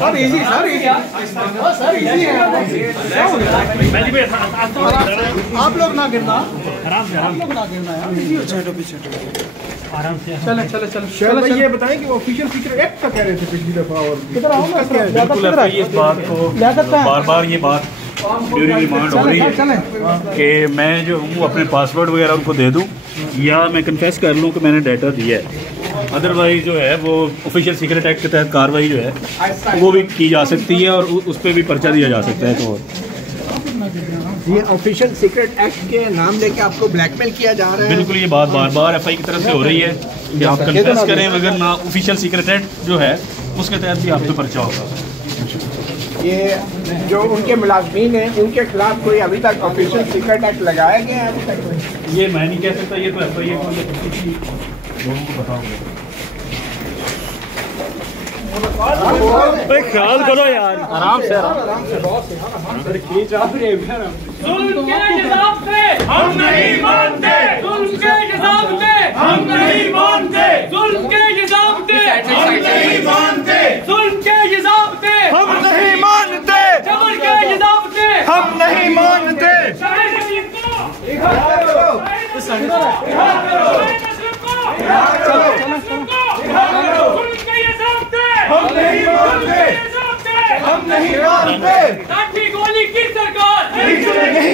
Sir easy sir easy है। आप लोग ना गिरना, आप लोग ना गिरना यार। पीछे आराम से चले चले चले। भाई ये बताएं कि ऑफिशियल सीक्रेट एक्ट का कह रहे थे पिछली दफा, और किधर आओ ना बिल्कुल इस बात को बार बार ये बात ड्यूरिंग रिमांड हो रही है कि मैं जो हूँ अपने पासवर्ड वगैरह उनको दे दूँ या मैं कन्फेस कर लूँ कि मैंने डाटा दिया है। अदरवाइज जो है वो ऑफिशियल सीक्रेट एक्ट के तहत कार्रवाई जो है वो भी की जा सकती है और उस पर भी पर्चा दिया जा सकता है। तो ये ऑफिशियल सीक्रेट एक्ट के नाम लेके आपको ब्लैकमेल किया जा रहा है? बिल्कुल, ये बात बार बार एफआई की तरफ से हो रही है कि आप कन्फेस करें, अगर ना ऑफिशियल सीक्रेट एक्ट जो है उसके तहत भी आप पे पर्चा होगा। ये जो उनके मुलाजमीन हैं उनके खिलाफ कोई अभी तक ऑफिशियल सीक्रेट एक्ट लगाया गया है अभी तक? ये मैं नहीं कह सकता, ये तो एफआई को लोगों को पता होगा। ख्याल करो यार, आराम से जुल्म के हिसाब से हम नहीं मानते, जुल्म के हिसाब से हम नहीं मानते, जुल्म के हिसाब से हम नहीं मानते, जुल्म के हिसाब से हम नहीं मानते, जबर के हिसाब से हम नहीं मानते। हम नहीं मानते, हम नहीं मानते। लाठी गोली की सरकार नहीं चलेगी,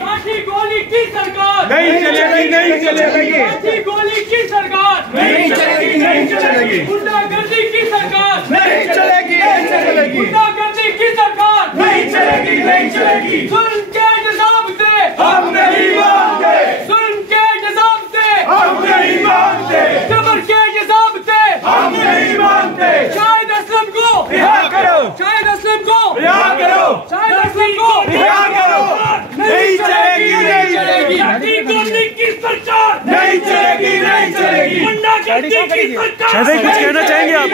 लाठी गोली की सरकार नहीं चलेगी, नहीं चलेगी, लाठी गोली की सरकार नहीं चलेगी, नहीं चलेगी, गुंडागर्दी की सरकार नहीं चलेगी, नहीं चलेगी, गुंडागर्दी की सरकार नहीं चलेगी, नहीं चलेगी। जुल्म के निजाम से हम नहीं मानते, जुल्म के निजाम से हम नहीं मानते, जबर के निजाम से हम नहीं मानते। शाहिद असलम को रिहा करो, शाहिद असलम को रिहा करो, शाहिद असलम को रिहा करो। नहीं चलेगी, नहीं चलेगी, लाठी गोली की सरकार नहीं चलेगी, नहीं चलेगी, गुंडागर्दी की सरकार। कुछ कहना चाहेंगे आप?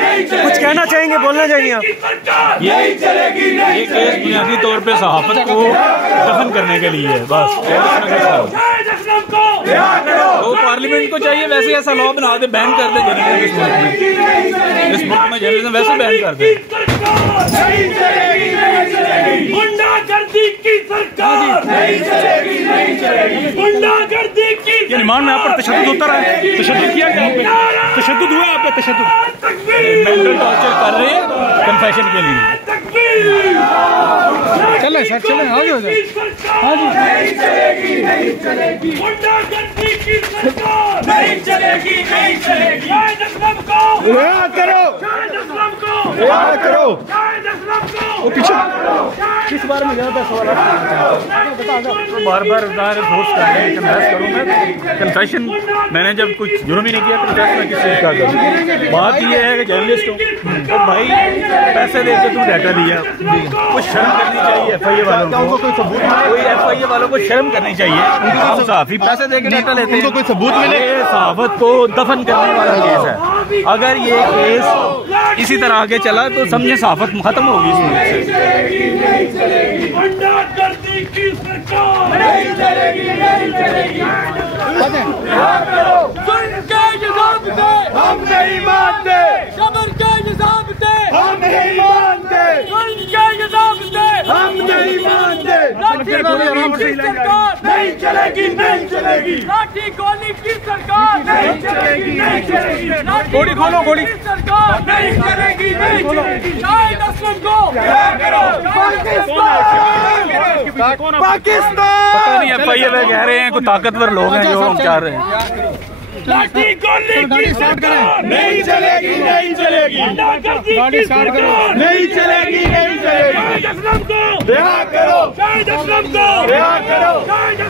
कुछ कहना चाहेंगे, बोलना चाहेंगे आप? नहीं चलेगी, ये केस बुनियादी तौर पे सहाफत को दफन करने के लिए है बस। शाहिद असलम को रिहा करो। वो पार्लियामेंट को चाहिए वैसे ऐसा लॉ बना दे, बैन कर दे जर्नलिज्म इस मुल्क में। इस मुल्क में जर्नलिज्म वैसे बैन कर दे। नहीं चलेगी, नहीं चलेगी, गुंडागर्दी की सरकार नहीं चलेगी, नहीं चलेगी, गुंडागर्दी की। ये रिमांड में आप पर तशद्दुद होता रहा है, तशद्दुद किया गया, तशद्दुद हुआ आप पे, तशद्दुद मेंटल टॉर्चर कर रहे हैं कन्फेशन के लिए। चले सर चले, आगे हो जाए। नहीं चलेगी, नहीं चलेगी, गुंडागर्दी की सरकार नहीं चलेगी, नहीं चलेगी। शाहिद असलम को रिहा करो, शाहिद असलम को रिहा करो, शाहिद असलम को। वो पीछे किस बारे में ज़्यादा सवाल बार बार फोर्स कर रहे हैं, कन्फेस करूँ मैं। कन्फेशन मैंने जब कुछ जुर्म ही नहीं किया, कन्फेस मैं किस चीज़ का करूँ? बात ये है कि जर्नलिस्ट हो तो भाई पैसे दे के तू डाटा दिया, कुछ शर्म करनी चाहिए एफआईए वालों को। कोई एफआईए वालों को शर्म करनी चाहिए। सहाफी पैसे दे के डाटा लेते हैं, उनको कोई सबूत मिले। सहाफत को दफन करने वाला केस है। अगर ये केस इसी तरह आगे चला तो समझे सहाफत खत्म होगी इस मुल्क से। गुंडागर्दी की सरकार नहीं चलेगी, नहीं चलेगी। जुल्म के निजाम से हम नहीं मानते, जबर के निजाम से हम नहीं मानते, जुल्म के निजाम से हम नहीं मानते। लाठी गोली की सरकार नहीं चलेगी, नहीं चलेगी, लाठी गोली की सरकार नहीं चलेगी, नहीं चलेगी, गोली खोलो, गोली की सरकार नहीं चलेगी, नहीं चलेगी। शाहिद असलम को रिहा करो, पाकिस्तान एफआईए में कह रहे हैं कोई ताकतवर लोग हैं जो चाह रहे हैं। लाठी गोली की सरकार नहीं चलेगी, नहीं चलेगी, गाड़ी स्टार्ट करो, नहीं चलेगी, नहीं चलेगी। शाहिद असलम को रिहा करो, शाहिद असलम को रिहा करो, शाहिद